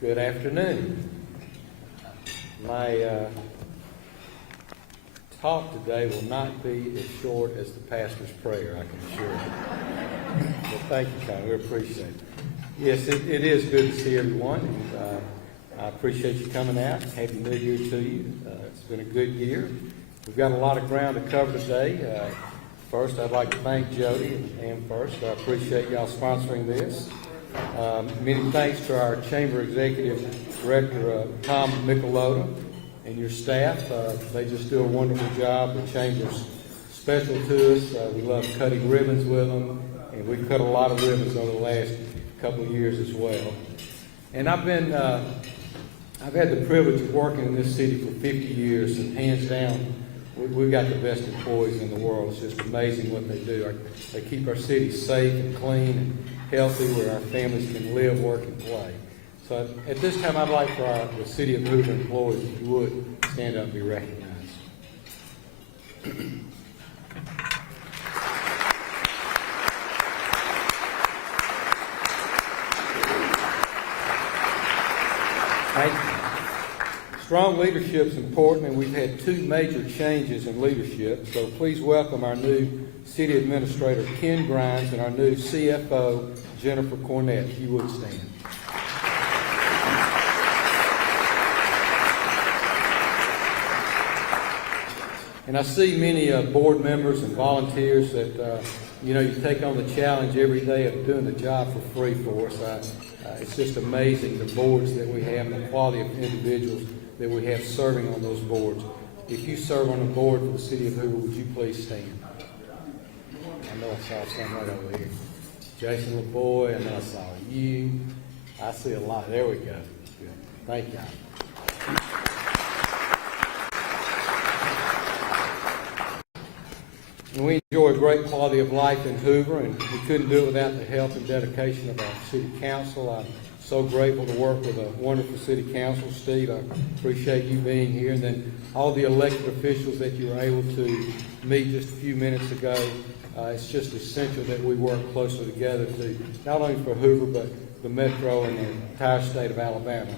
Good afternoon. My talk today will not be as short as the pastor's prayer, I can assure you. Well, thank you, Connie. We appreciate it. Yes, it is good to see everyone. And, I appreciate you coming out. Happy New Year to you. It's been a good year. We've got a lot of ground to cover today. First, I'd like to thank Jody and First. I appreciate y'all sponsoring this. Many thanks to our Chamber Executive Director, Tom Michelota, and your staff. They just do a wonderful job. The Chamber's special to us. We love cutting ribbons with them, and we've cut a lot of ribbons over the last couple of years as well. And I've had the privilege of working in this city for 50 years, and hands down, we've got the best employees in the world. It's just amazing what they do. They keep our city safe and clean and healthy, where our families can live, work, and play. So at this time, I'd like for the City of Hoover employees, if you would, stand up and be recognized. Thank you. Strong leadership is important, and we've had two major changes in leadership. So please welcome our new City Administrator, Ken Grimes, and our new CFO, Jennifer Cornett. If you would stand. And I see many board members and volunteers that, you take on the challenge every day of doing the job for free for us. It's just amazing, the boards that we have and the quality of individuals that we have serving on those boards. If you serve on a board for the City of Hoover, would you please stand? I know I saw some right over here. Jason LeBoy, and I saw you. I see a lot. There we go. Good. Thank you. And we enjoy a great quality of life in Hoover, and we couldn't do it without the help and dedication of our City Council. I'm so grateful to work with a wonderful City Council. Steve, I appreciate you being here. And then all the elected officials that you were able to meet just a few minutes ago. It's just essential that we work closely together to not only for Hoover, but the metro and the entire state of Alabama.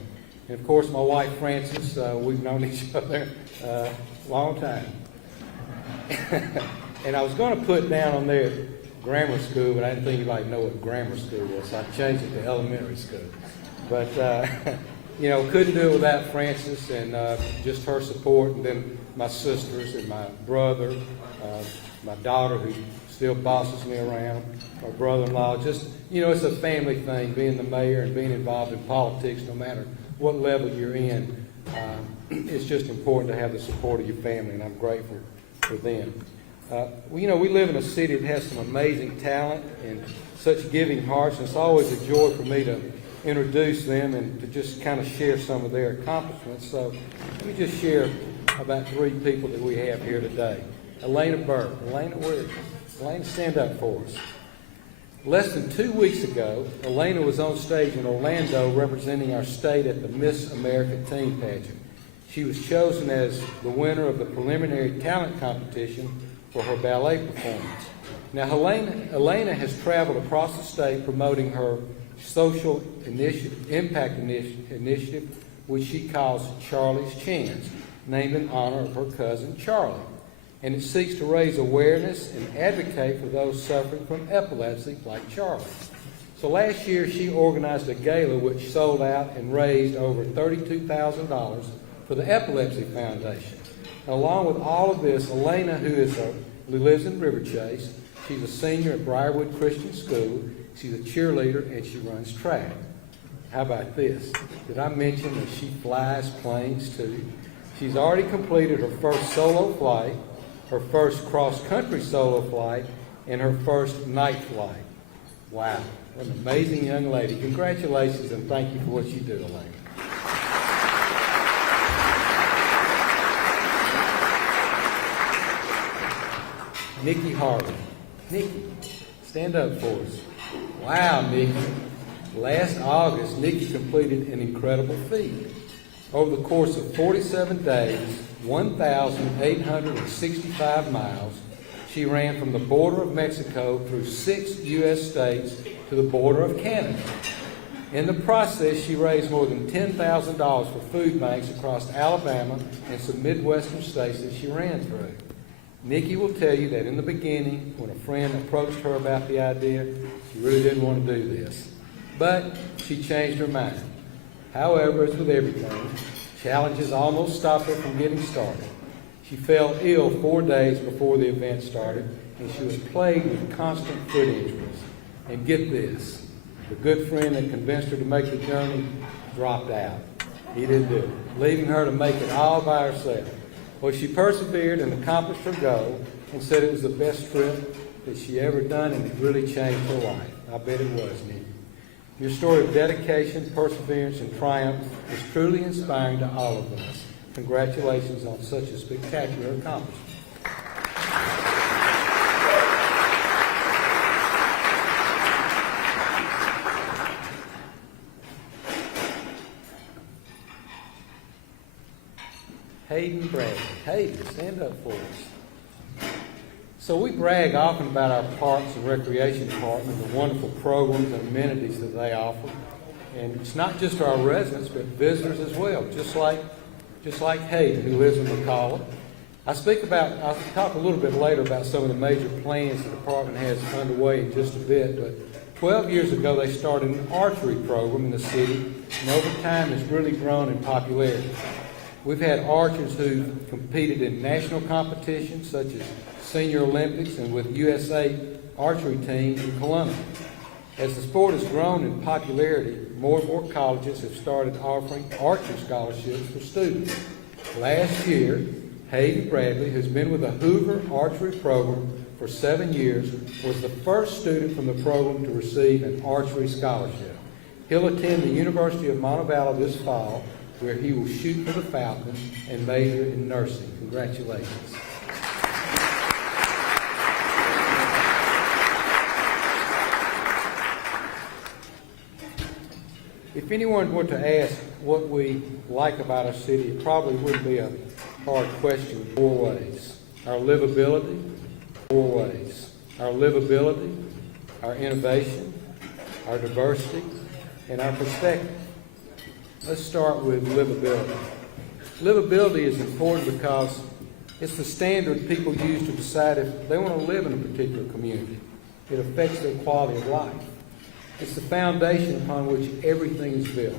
And of course, my wife Frances, we've known each other a long time. And I was going to put down on there grammar school, but I didn't think anybody know what grammar school was, so I changed it to elementary school. But, couldn't do it without Frances and just her support, and then my sisters and my brother, my daughter who still bosses me around, my brother-in-law. Just, it's a family thing, being the mayor and being involved in politics, no matter what level you're in. It's just important to have the support of your family, and I'm grateful for them. We live in a city that has some amazing talent and such giving hearts, and it's always a joy for me to introduce them and to just kind of share some of their accomplishments. So let me just share about three people that we have here today. Elena Burke. Elena, Elena, stand up for us. Less than 2 weeks ago, Elena was on stage in Orlando representing our state at the Miss America Teen Pageant. She was chosen as the winner of the preliminary talent competition for her ballet performance. Now, Elena has traveled across the state promoting her social impact initiative, which she calls Charlie's Chance, named in honor of her cousin Charlie. And it seeks to raise awareness and advocate for those suffering from epilepsy like Charlie. So last year she organized a gala which sold out and raised over $32,000 for the Epilepsy Foundation. And along with all of this, Elena, who lives in River Chase, she's a senior at Briarwood Christian School. She's a cheerleader and she runs track. How about this? Did I mention that she flies planes too? She's already completed her first solo flight, her first cross-country solo flight, and her first night flight. Wow, what an amazing young lady. Congratulations and thank you for what you do, Elena. Nikki Harley. Nikki, stand up for us. Wow, Nikki. Last August, Nikki completed an incredible feat. Over the course of 47 days, 1,865 miles, she ran from the border of Mexico through 6 U.S. states to the border of Canada. In the process, she raised more than $10,000 for food banks across Alabama and some Midwestern states that she ran through. Nikki will tell you that in the beginning, when a friend approached her about the idea, she really didn't want to do this. But she changed her mind. However, as with everything, challenges almost stopped her from getting started. She fell ill 4 days before the event started, and she was plagued with constant foot injuries. And get this, the good friend that convinced her to make the journey dropped out. He didn't do it, leaving her to make it all by herself. Well, she persevered and accomplished her goal and said it was the best trip that she ever done, and it really changed her life. I bet it was, Nikki. Your story of dedication, perseverance, and triumph is truly inspiring to all of us. Congratulations on such a spectacular accomplishment. Hayden Bradley. Hayden, stand up for us. So we brag often about our Parks and Recreation Department, the wonderful programs and amenities that they offer. And it's not just our residents, but visitors as well, just like Hayden, who lives in McCalla. I'll talk a little bit later about some of the major plans the department has underway in just a bit, but 12 years ago they started an archery program in the city, and over time it's really grown in popularity. We've had archers who competed in national competitions such as Senior Olympics and with USA archery teams in Columbia. As the sport has grown in popularity, more and more colleges have started offering archery scholarships for students. Last year, Hayden Bradley, who's been with the Hoover archery program for 7 years, was the first student from the program to receive an archery scholarship. He'll attend the University of Montevallo this fall, where he will shoot for the Falcons and major in nursing. Congratulations. If anyone were to ask what we like about our city, it probably wouldn't be a hard question. 4 ways. Our livability, 4 ways. Our livability, our innovation, our diversity, and our perspective. Let's start with livability. Livability is important because it's the standard people use to decide if they want to live in a particular community. It affects their quality of life. It's the foundation upon which everything is built.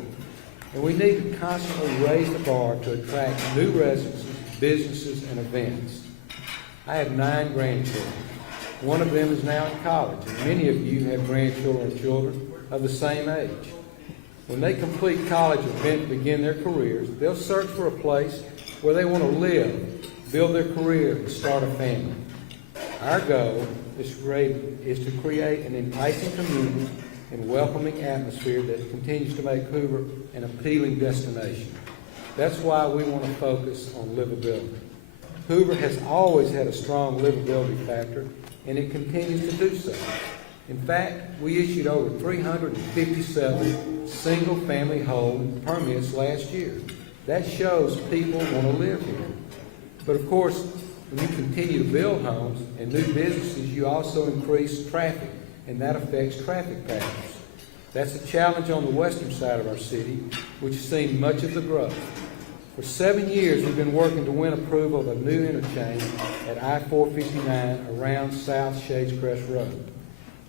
And we need to constantly raise the bar to attract new residents, businesses, and events. I have 9 grandchildren. One of them is now in college, and many of you have grandchildren or children of the same age. When they complete college or begin their careers, they'll search for a place where they want to live, build their career, and start a family. Our goal is to create an enticing community and welcoming atmosphere that continues to make Hoover an appealing destination. That's why we want to focus on livability. Hoover has always had a strong livability factor, and it continues to do so. In fact, we issued over 357 single-family home permits last year. That shows people want to live here. But of course, when you continue to build homes and new businesses, you also increase traffic, and that affects traffic patterns. That's a challenge on the western side of our city, which has seen much of the growth. For 7 years, we've been working to win approval of a new interchange at I-459 around South Shades Crest Road.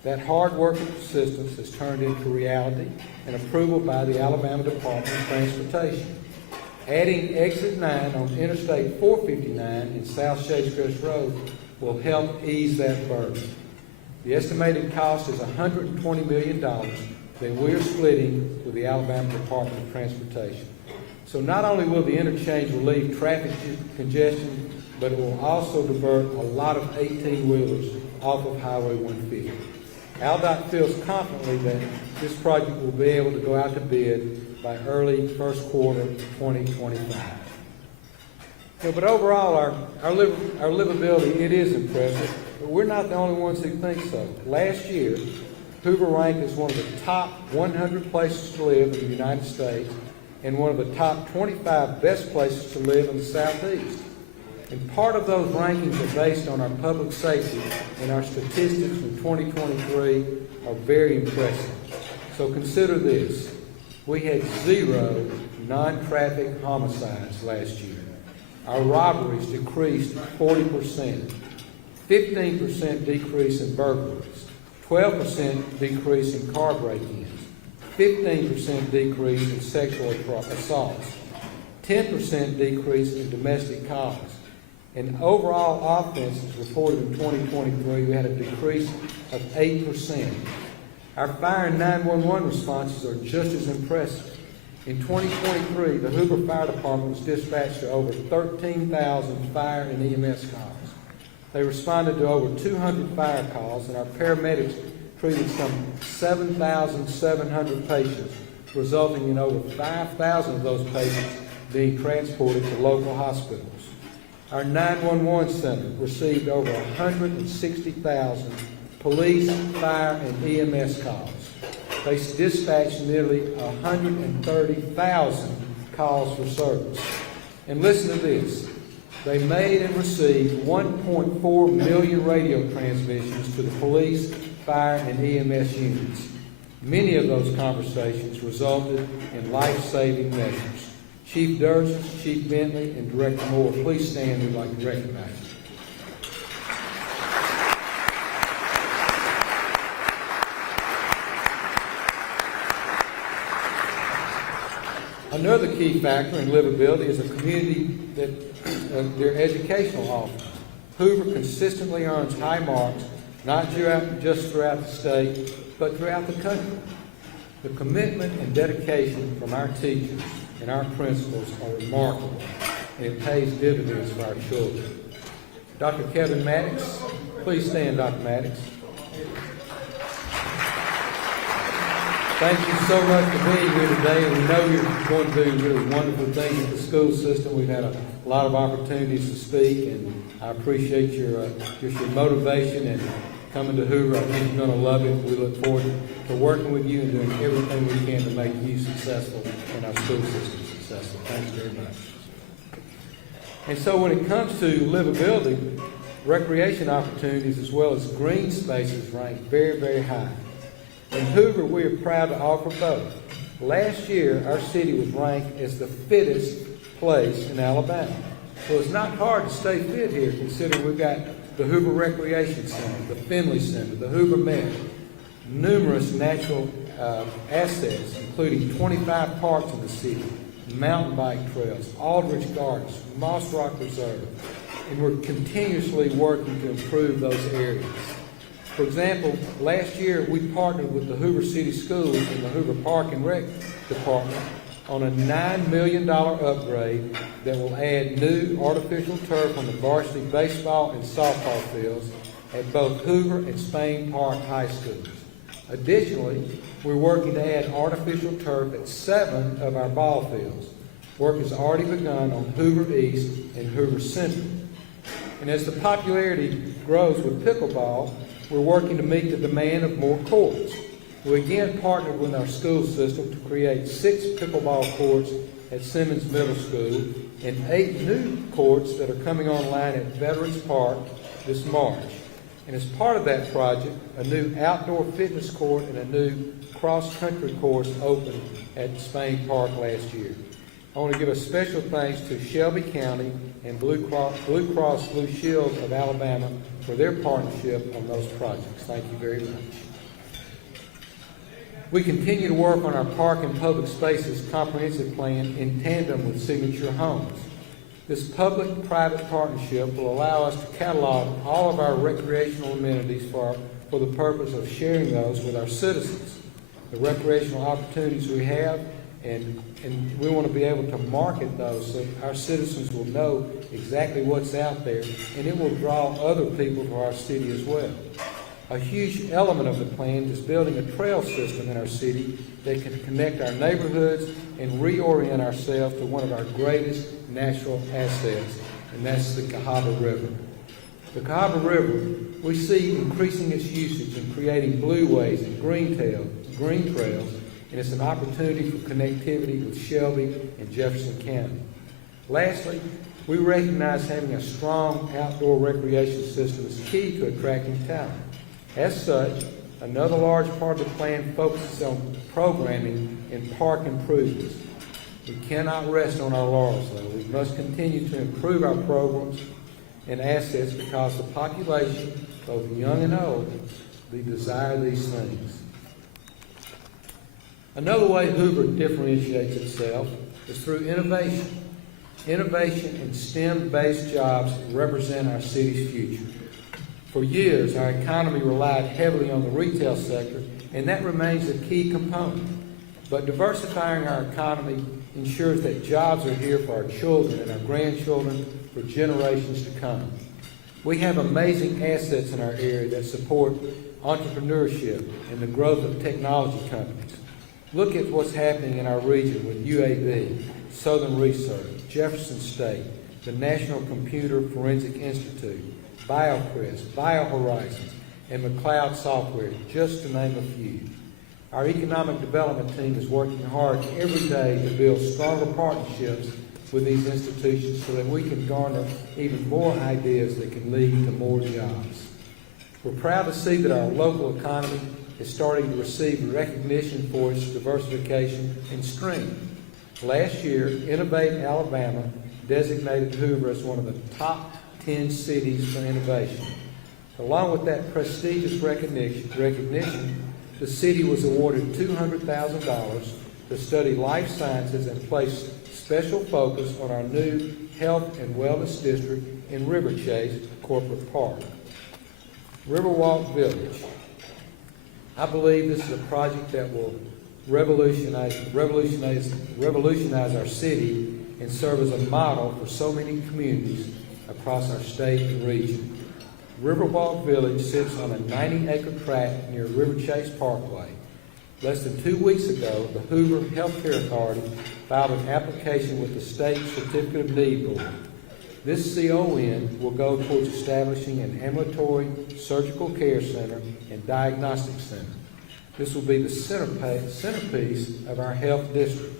That hard work and persistence has turned into reality and approval by the Alabama Department of Transportation. Adding exit 9 on Interstate 459 in South Shades Crest Road will help ease that burden. The estimated cost is $120 million that we are splitting with the Alabama Department of Transportation. So not only will the interchange relieve traffic congestion, but it will also divert a lot of 18-wheelers off of Highway 150. AlDOT feels confidently that this project will be able to go out to bid by early first quarter 2025. But overall, our livability, it is impressive, but we're not the only ones who think so. Last year, Hoover ranked as one of the top 100 places to live in the United States and one of the top 25 best places to live in the Southeast. And part of those rankings are based on our public safety, and our statistics from 2023 are very impressive. So consider this. We had 0 non-traffic homicides last year. Our robberies decreased 40%, 15% decrease in burglaries, 12% decrease in car break-ins, 15% decrease in sexual assaults, 10% decrease in domestic calls. And overall offenses reported in 2023, we had a decrease of 8%. Our fire and 911 responses are just as impressive. In 2023, the Hoover Fire Department was dispatched to over 13,000 fire and EMS calls. They responded to over 200 fire calls, and our paramedics treated some 7,700 patients, resulting in over 5,000 of those patients being transported to local hospitals. Our 911 center received over 160,000 police, fire, and EMS calls. They dispatched nearly 130,000 calls for service. And listen to this. They made and received 1.4 million radio transmissions to the police, fire, and EMS units. Many of those conversations resulted in life-saving measures. Chief Durst, Chief Bentley, and Director Moore, please stand. We'd like to recognize you. Another key factor in livability is a community that their educational offerings. Hoover consistently earns high marks, not just throughout the state, but throughout the country. The commitment and dedication from our teachers and our principals are remarkable, and it pays dividends for our children. Dr. Kevin Maddox, please stand, Dr. Maddox. Thank you so much for being here today, and we know you're going to do really wonderful things in the school system. We've had a lot of opportunities to speak, and I appreciate your motivation and coming to Hoover. I think you're going to love it. We look forward to working with you and doing everything we can to make you successful and our school system successful. Thank you very much. And so when it comes to livability, recreation opportunities as well as green spaces rank very, very high. In Hoover, we are proud to offer both. Last year, our city was ranked as the fittest place in Alabama. So it's not hard to stay fit here, considering we've got the Hoover Recreation Center, the Finley Center, the Hoover Met, numerous natural assets, including 25 parks in the city, mountain bike trails, Aldrich Gardens, Moss Rock Reserve, and we're continuously working to improve those areas. For example, last year we partnered with the Hoover City Schools and the Hoover Park and Rec Department on a $9 million upgrade that will add new artificial turf on the varsity baseball and softball fields at both Hoover and Spain Park High Schools. Additionally, we're working to add artificial turf at 7 of our ball fields. Work has already begun on Hoover East and Hoover Central. And as the popularity grows with pickleball, we're working to meet the demand of more courts. We again partnered with our school system to create 6 pickleball courts at Simmons Middle School and 8 new courts that are coming online at Veterans Park this March. And as part of that project, a new outdoor fitness court and a new cross-country course opened at Spain Park last year. I want to give a special thanks to Shelby County and Blue Cross Blue Shield of Alabama for their partnership on those projects. Thank you very much. We continue to work on our Park and Public Spaces Comprehensive Plan in tandem with Signature Homes. This public-private partnership will allow us to catalog all of our recreational amenities for the purpose of sharing those with our citizens. The recreational opportunities we have, and we want to be able to market those so our citizens will know exactly what's out there, and it will draw other people to our city as well. A huge element of the plan is building a trail system in our city that can connect our neighborhoods and reorient ourselves to one of our greatest natural assets, and that's the Cahaba River. The Cahaba River, we see increasing its usage in creating blueways and green trails, and it's an opportunity for connectivity with Shelby and Jefferson County. Lastly, we recognize having a strong outdoor recreation system is key to attracting talent. As such, Another large part of the plan focuses on programming and park improvements. We cannot rest on our laurels, though. We must continue to improve our programs and assets because the population, both young and old, they desire these things. Another way Hoover differentiates itself is through innovation. Innovation in STEM-based jobs represent our city's future. For years, our economy relied heavily on the retail sector, and that remains a key component. But diversifying our economy ensures that jobs are here for our children and our grandchildren for generations to come. We have amazing assets in our area that support entrepreneurship and the growth of technology companies. Look at what's happening in our region with UAB, Southern Research, Jefferson State, the National Computer Forensic Institute, BioCrest, BioHorizons, and McLeod Software, just to name a few. Our economic development team is working hard every day to build stronger partnerships with these institutions so that we can garner even more ideas that can lead to more jobs. We're proud to see that our local economy is starting to receive recognition for its diversification and strength. Last year, Innovate Alabama designated Hoover as one of the top 10 cities for innovation. Along with that prestigious recognition, the city was awarded $200,000 to study life sciences and place special focus on our new health and wellness district in River Chase Corporate Park. Riverwalk Village. I believe this is a project that will revolutionize our city and serve as a model for so many communities across our state and region. Riverwalk Village sits on a 90-acre tract near River Chase Parkway. Less than 2 weeks ago, the Hoover Healthcare Authority filed an application with the State Certificate of Need Board. This CON will go towards establishing an ambulatory surgical care center and diagnostic center. This will be the centerpiece of our health district.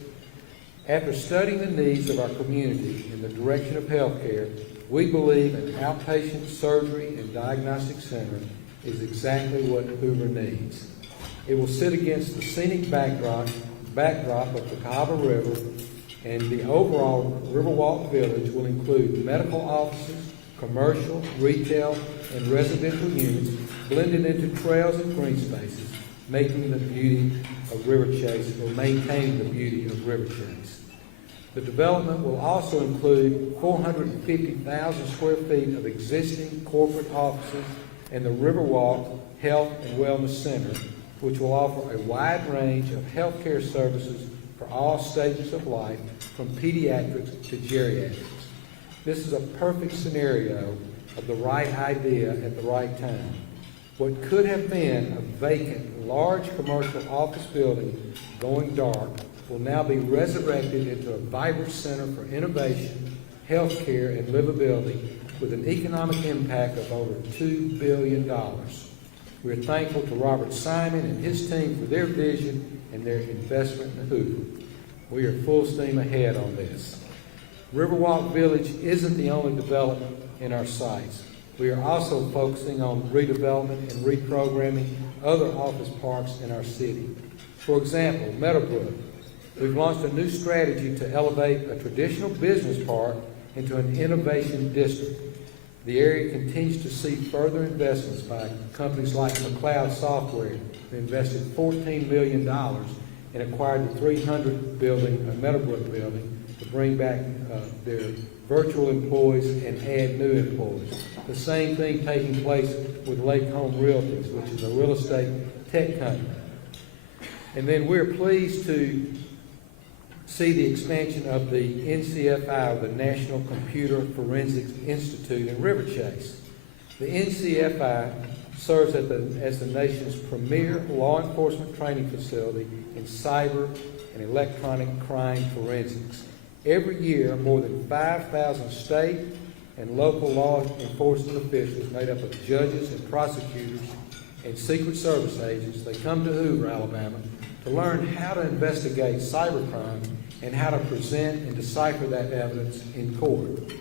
After studying the needs of our community in the direction of healthcare, we believe an outpatient surgery and diagnostic center is exactly what Hoover needs. It will sit against the scenic backdrop of the Cahaba River, and the overall Riverwalk Village will include medical offices, commercial, retail, and residential units blended into trails and green spaces, making the beauty of River Chase, or maintaining the beauty of River Chase. The development will also include 450,000 square feet of existing corporate offices and the Riverwalk Health and Wellness Center, which will offer a wide range of healthcare services for all stages of life, from pediatrics to geriatrics. This is a perfect scenario of the right idea at the right time. What could have been a vacant, large commercial office building going dark will now be resurrected into a vibrant center for innovation, healthcare, and livability with an economic impact of over $2 billion. We are thankful to Robert Simon and his team for their vision and their investment in Hoover. We are full steam ahead on this. Riverwalk Village isn't the only development in our sites. We are also focusing on redevelopment and reprogramming other office parks in our city. For example, Meadowbrook. We've launched a new strategy to elevate a traditional business park into an innovation district. The area continues to see further investments by companies like McLeod Software, who invested $14 million and acquired the 300 building, Meadowbrook building, to bring back their virtual employees and add new employees. The same thing taking place with Lake Home Realties, which is a real estate tech company. And then we're pleased to see the expansion of the NCFI, the National Computer Forensic Institute in River Chase. The NCFI serves as the nation's premier law enforcement training facility in cyber and electronic crime forensics. Every year, more than 5,000 state and local law enforcement officials made up of judges and prosecutors and Secret Service agents, they come to Hoover, Alabama, to learn how to investigate cybercrime and how to present and decipher that evidence in court.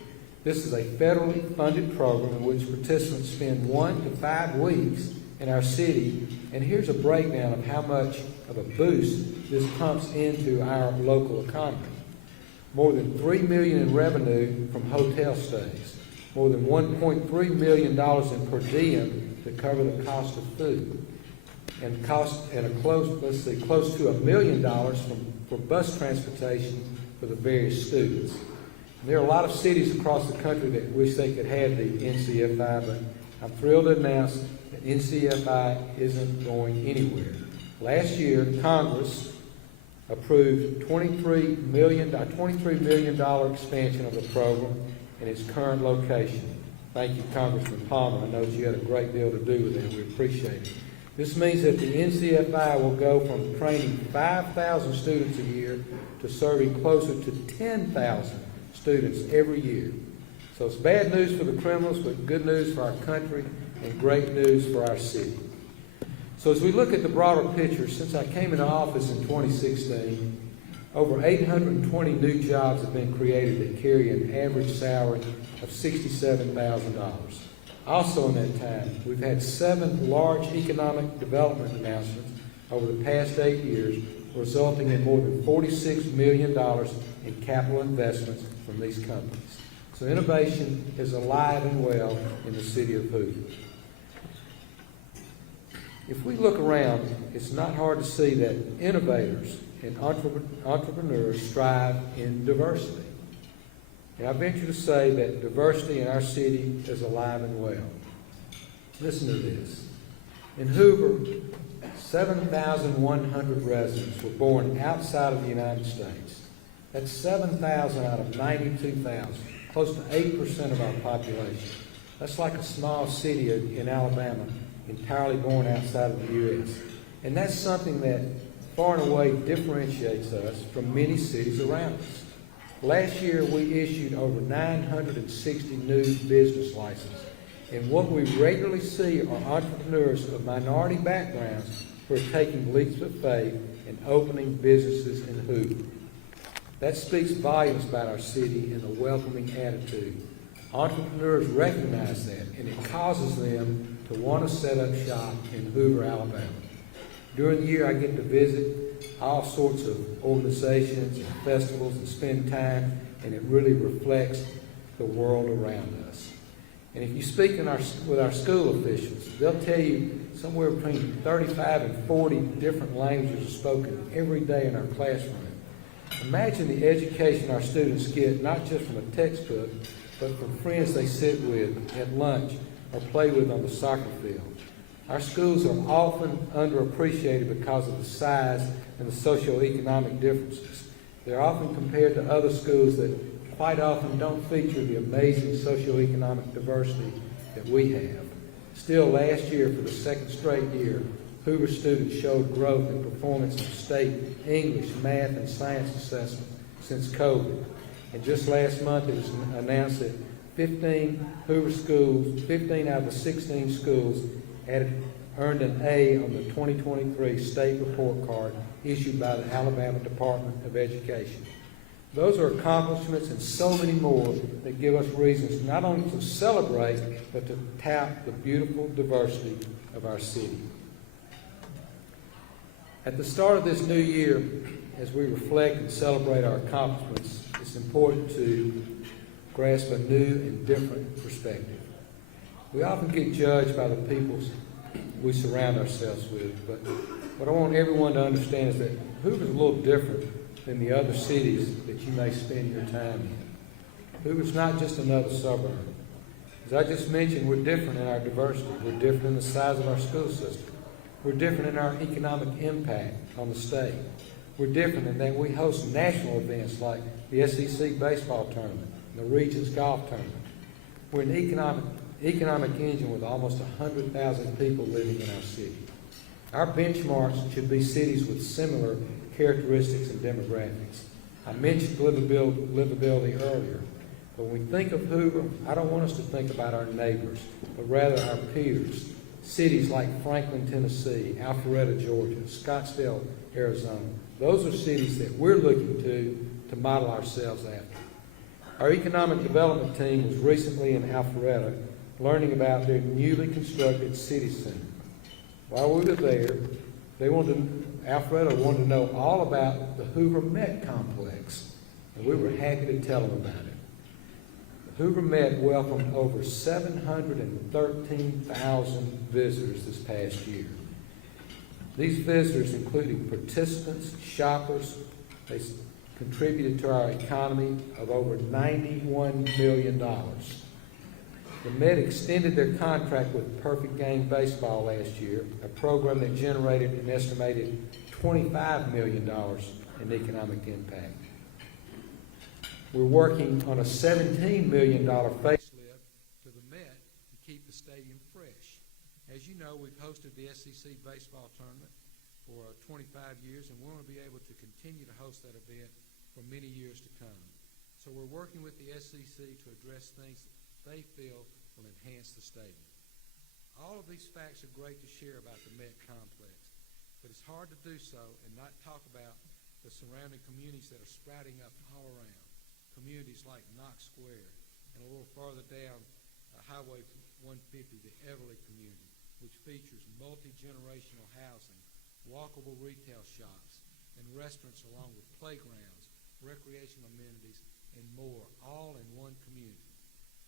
This is a federally funded program in which participants spend 1 to 5 weeks in our city, and here's a breakdown of how much of a boost this pumps into our local economy. More than $3 million in revenue from hotel stays, more than $1.3 million in per diem to cover the cost of food, and close to $1 million for bus transportation for the various students. And there are a lot of cities across the country that wish they could have the NCFI, but I'm thrilled to announce that NCFI isn't going anywhere. Last year, Congress approved $23 million expansion of the program in its current location. Thank you, Congressman Palmer. I know that you had a great deal to do with that. We appreciate it. This means that the NCFI will go from training 5,000 students a year to serving closer to 10,000 students every year. So it's bad news for the criminals, but good news for our country and great news for our city. So as we look at the broader picture, since I came into office in 2016, over 820 new jobs have been created that carry an average salary of $67,000. Also in that time, we've had 7 large economic development announcements over the past 8 years, resulting in more than $46 million in capital investments from these companies. So innovation is alive and well in the city of Hoover. If we look around, it's not hard to see that innovators and entrepreneurs strive in diversity. And I venture to say that diversity in our city is alive and well. Listen to this. In Hoover, 7,100 residents were born outside of the United States. That's 7,000 out of 92,000, close to 8% of our population. That's like a small city in Alabama, entirely born outside of the U.S. And that's something that far and away differentiates us from many cities around us. Last year, we issued over 960 new business licenses. And what we regularly see are entrepreneurs of minority backgrounds who are taking leaps of faith and opening businesses in Hoover. That speaks volumes about our city and the welcoming attitude. Entrepreneurs recognize that, and it causes them to want to set up shop in Hoover, Alabama. During the year, I get to visit all sorts of organizations and festivals and spend time, and it really reflects the world around us. And if you speak with our school officials, they'll tell you somewhere between 35 and 40 different languages are spoken every day in our classroom. Imagine the education our students get, not just from a textbook, but from friends they sit with at lunch or play with on the soccer field. Our schools are often underappreciated because of the size and the socioeconomic differences. They're often compared to other schools that quite often don't feature the amazing socioeconomic diversity that we have. Still, last year, for the second straight year, Hoover students showed growth in performance in state English, math, and science assessment since COVID. And just last month, it was announced that 15 Hoover schools, 15 out of the 16 schools, earned an A on the 2023 state report card issued by the Alabama Department of Education. Those are accomplishments and so many more that give us reasons not only to celebrate, but to tout the beautiful diversity of our city. At the start of this new year, as we reflect and celebrate our accomplishments, it's important to grasp a new and different perspective. We often get judged by the people we surround ourselves with, but what I want everyone to understand is that Hoover's a little different than the other cities that you may spend your time in. Hoover's not just another suburb. As I just mentioned, we're different in our diversity. We're different in the size of our school system. We're different in our economic impact on the state. We're different in that we host national events like the SEC baseball tournament, and the Regions golf tournament. We're an economic engine with almost 100,000 people living in our city. Our benchmarks should be cities with similar characteristics and demographics. I mentioned livability earlier, but when we think of Hoover, I don't want us to think about our neighbors, but rather our peers. Cities like Franklin, Tennessee, Alpharetta, Georgia, Scottsdale, Arizona. Those are cities that we're looking to model ourselves after. Our economic development team was recently in Alpharetta learning about their newly constructed city center. while we were there, Alfredo wanted to know all about the Hoover Met complex, and we were happy to tell him about it. The Hoover Met welcomed over 713,000 visitors this past year. These visitors included participants, shoppers. They contributed to our economy of over $91 million. The Met extended their contract with Perfect Game Baseball last year, a program that generated an estimated $25 million in economic impact. We're working on a $17 million facelift to the Met to keep the stadium fresh. As you know, we've hosted the SEC baseball tournament for 25 years, and we want to be able to continue to host that event for many years to come. So we're working with the SEC to address things they feel will enhance the stadium. All of these facts are great to share about the Met complex, but it's hard to do so and not talk about the surrounding communities that are sprouting up all around. Communities like Knox Square, and a little farther down Highway 150, the Everly community, which features multi-generational housing, walkable retail shops, and restaurants along with playgrounds, recreational amenities, and more, all in one community.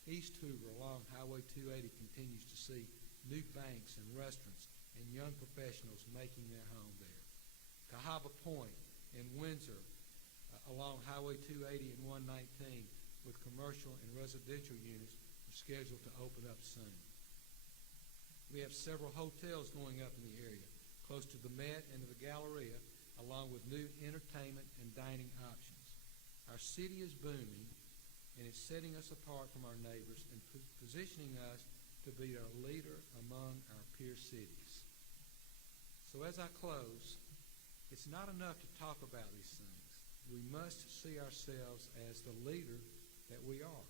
East Hoover along Highway 280 continues to see new banks and restaurants and young professionals making their home there. Cahaba Point and Windsor along Highway 280 and 119 with commercial and residential units are scheduled to open up soon. We have several hotels going up in the area, close to the Met and to the Galleria, along with new entertainment and dining options. Our city is booming, and it's setting us apart from our neighbors and positioning us to be a leader among our peer cities. So as I close, it's not enough to talk about these things. We must see ourselves as the leader that we are.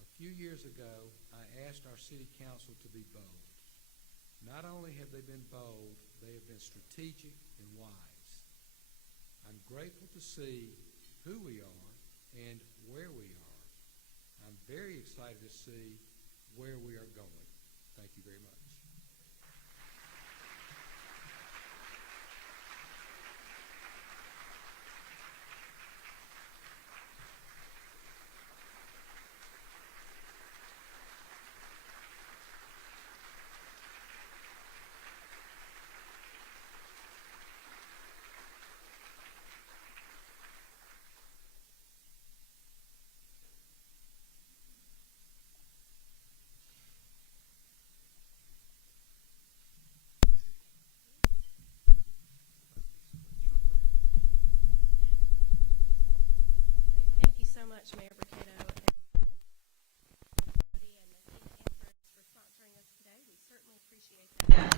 A few years ago, I asked our city council to be bold. Not only have they been bold, they have been strategic and wise. I'm grateful to see who we are and where we are. I'm very excited to see where we are going. Thank you very much. So much, Mayor Brocato, and the city Amherst for sponsoring us today. We certainly appreciate that.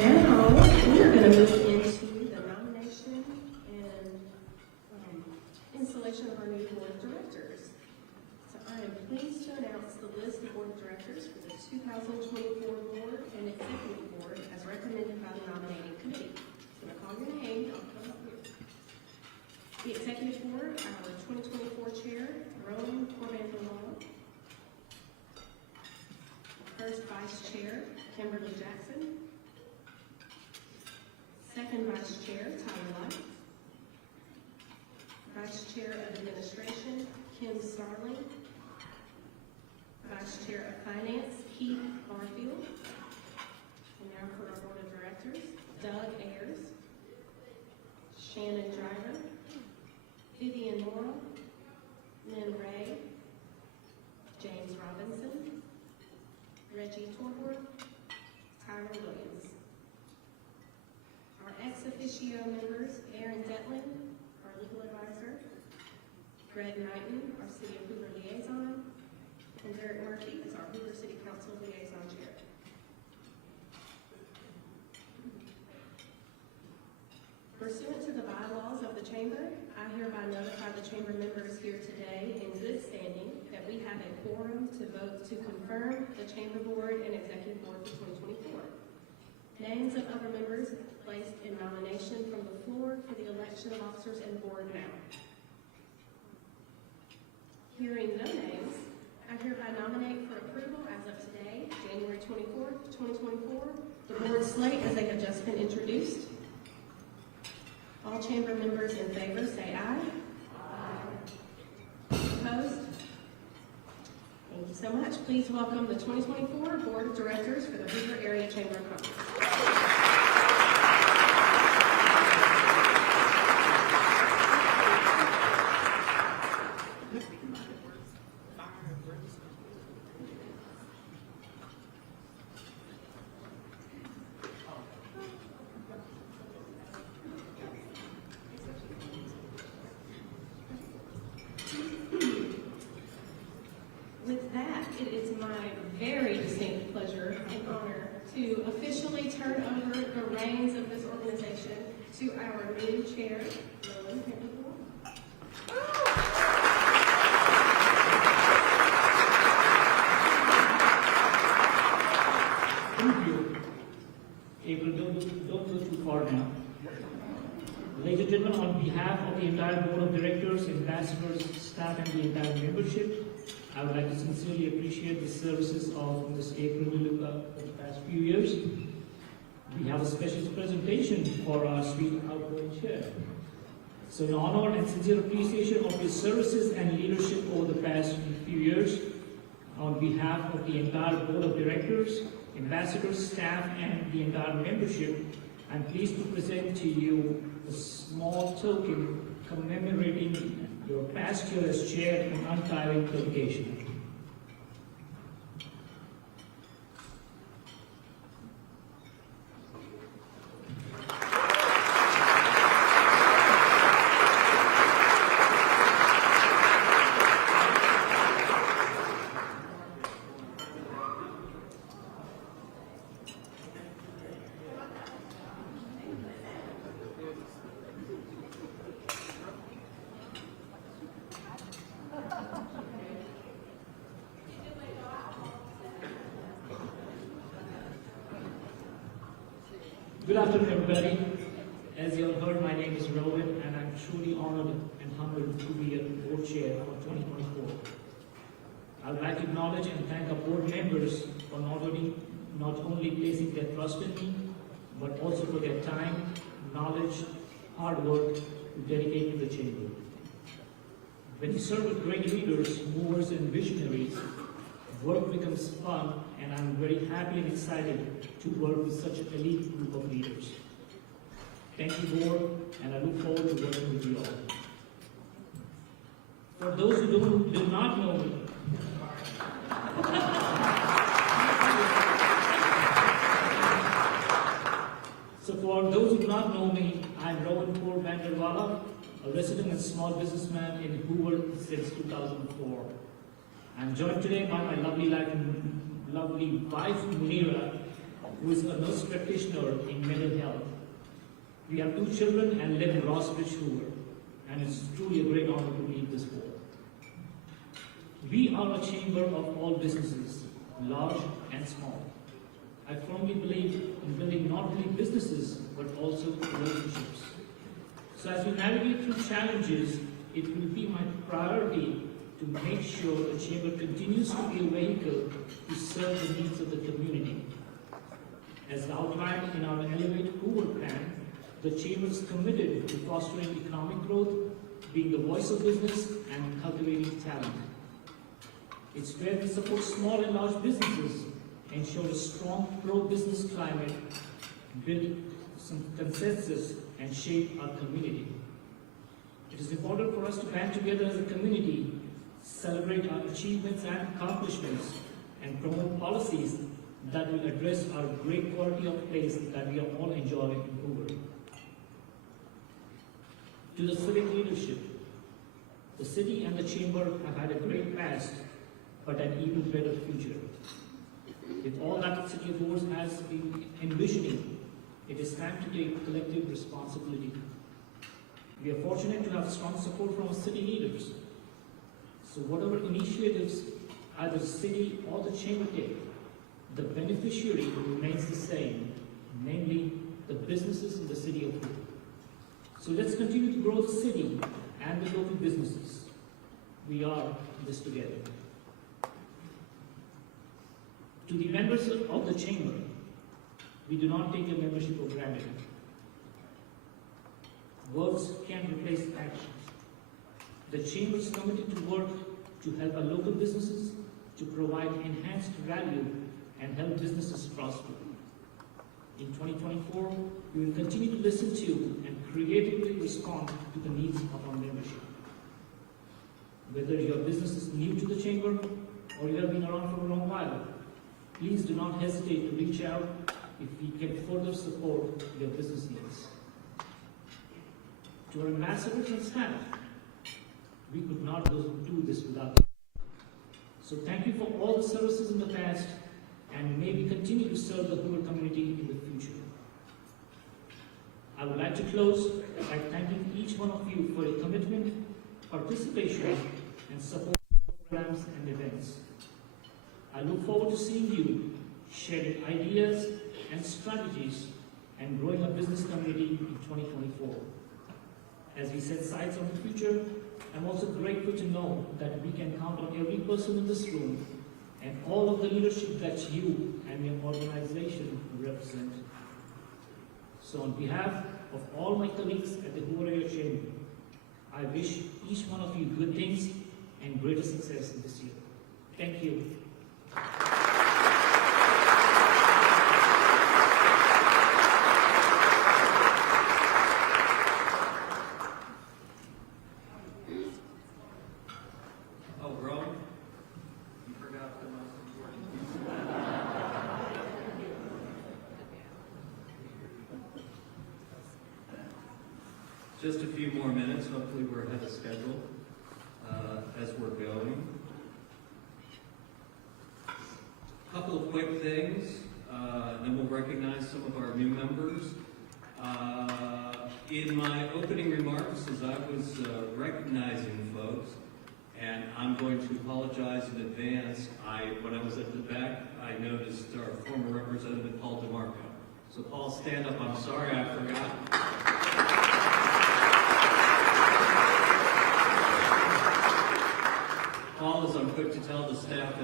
Now, we are going to move into the nomination and installation of our new board of directors. So I am pleased to announce the list of board of directors for the 2024 board and executive board as recommended by the nominating committee. So I'm going to call your name. I'll come up here. The executive board, our 2024 chair, Rowan Corbin-Bernal. First vice chair, Kimberly Jackson. Second vice chair, Tyler Light. Vice chair of administration, Kim Starling. Vice chair of finance, Keith Barfield. And now for our board of directors, Doug Ayers, Shannon Driver, Vivian Morrow, Lynn Ray, James Robinson, Reggie Torborg, Tyler Williams. Our ex officio members, Aaron Detling, our legal advisor, Greg Knighton, our City of Hoover liaison, and Derek Murphy is our Hoover City Council liaison chair. Pursuant to the bylaws of the Chamber, I hereby notify the Chamber members here today in good standing that we have a quorum to vote to confirm the Chamber Board and Executive Board for 2024. Names of other members placed in nomination from the floor for the election of officers and board now. Hearing no names, I I hereby nominate for approval as of today, January 24th, 2024, the board slate as they have just been introduced. All chamber members in favor say aye. Aye. Opposed? Thank you so much. Please welcome the 2024 Board of Directors for the Hoover Area Chamber of Commerce. With that, it is my very distinct pleasure and honor to officially turn over the reins of this organization to our new chair, Rowan Henry. Thank you. April, don't go too far now. Ladies and gentlemen, on behalf of the entire Board of Directors, ambassadors, staff, and the entire membership, I would like to sincerely appreciate the services of Ms. April DeLuca for the past few years. We have a special presentation for our sweet outgoing chair. So in honor and sincere appreciation of his services and leadership over the past few years, on behalf of the entire Board of Directors, ambassadors, staff, and the entire membership, I'm pleased to present to you a small token commemorating your past year as chair and untiring dedication. Good afternoon, everybody. As you all heard, my name is Rowan, and I'm truly honored and humbled to be a board chair for 2024. I would like to acknowledge and thank our board members for not only placing their trust in me, but also for their time, knowledge, hard work to dedicate to the chamber. When you serve with great leaders, movers, and visionaries, work becomes fun, and I'm very happy and excited to work with such an elite group of leaders. Thank you, board, and I look forward to working with you all. For those who do not know me, I'm Rowan Vanderwalla, a resident and small businessman in Hoover since 2004. I'm joined today by my lovely wife, Munira, who is a nurse practitioner in mental health. We have 2 children and live in Rossbridge, Hoover, and it's truly a great honor to lead this board. We are a chamber of all businesses, large and small. I firmly believe in building not only businesses, but also relationships. So as we navigate through challenges, it will be my priority to make sure the chamber continues to be a vehicle to serve the needs of the community. As outlined in our Elevate Hoover plan, the chamber is committed to fostering economic growth, being the voice of business, and cultivating talent. It's where we support small and large businesses, ensure a strong pro-business climate, build some consensus, and shape our community. It is important for us to band together as a community, celebrate our achievements and accomplishments, and promote policies that will address our great quality of place that we are all enjoying in Hoover. To the civic leadership, the city and the chamber have had a great past, but an even better future. With all that the City of Hoover has been envisioning, it is time to take collective responsibility. We are fortunate to have strong support from our city leaders. So whatever initiatives either the city or the chamber take, the beneficiary remains the same, namely the businesses in the city of Hoover. So let's continue to grow the city and the local businesses. We are in this together. To the members of the Chamber, we do not take your membership for granted. Words can replace actions. The Chamber is committed to work to help our local businesses, to provide enhanced value and help businesses prosper. In 2024, we will continue to listen to and creatively respond to the needs of our membership. Whether your business is new to the Chamber or you have been around for a long while, please do not hesitate to reach out if we can further support your business needs. To our ambassadors and staff, we could not do this without you. So thank you for all the services in the past, and may we continue to serve the Hoover community in the future. I would like to close by thanking each one of you for your commitment, participation, and support of programs and events. I look forward to seeing you sharing ideas and strategies and growing a business community in 2024. As we set sights on the future, I'm also grateful to know that we can count on every person in this room and all of the leadership that you and your organization represent. So on behalf of all my colleagues at the Hoover Area Chamber, I wish each one of you good things and greater success this year. Thank you. Oh, bro, you forgot the most important. Just a few more minutes. Hopefully, we're ahead of schedule as we're going. Couple of quick things, then we'll recognize some of our new members. In my opening remarks, as I was recognizing folks, and I'm going to apologize in advance, when I was at the back, I noticed our former representative, Paul DeMarco. So Paul, stand up. I'm sorry, I forgot. Paul, as I'm quick to tell the staff,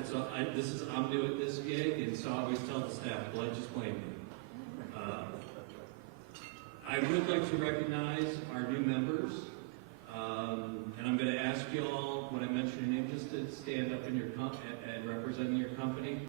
I'm new at this gig, and so I always tell the staff, blood just blame me. I would like to recognize our new members, and I'm going to ask you all, when I mention your name, just to stand up in your and representing your company.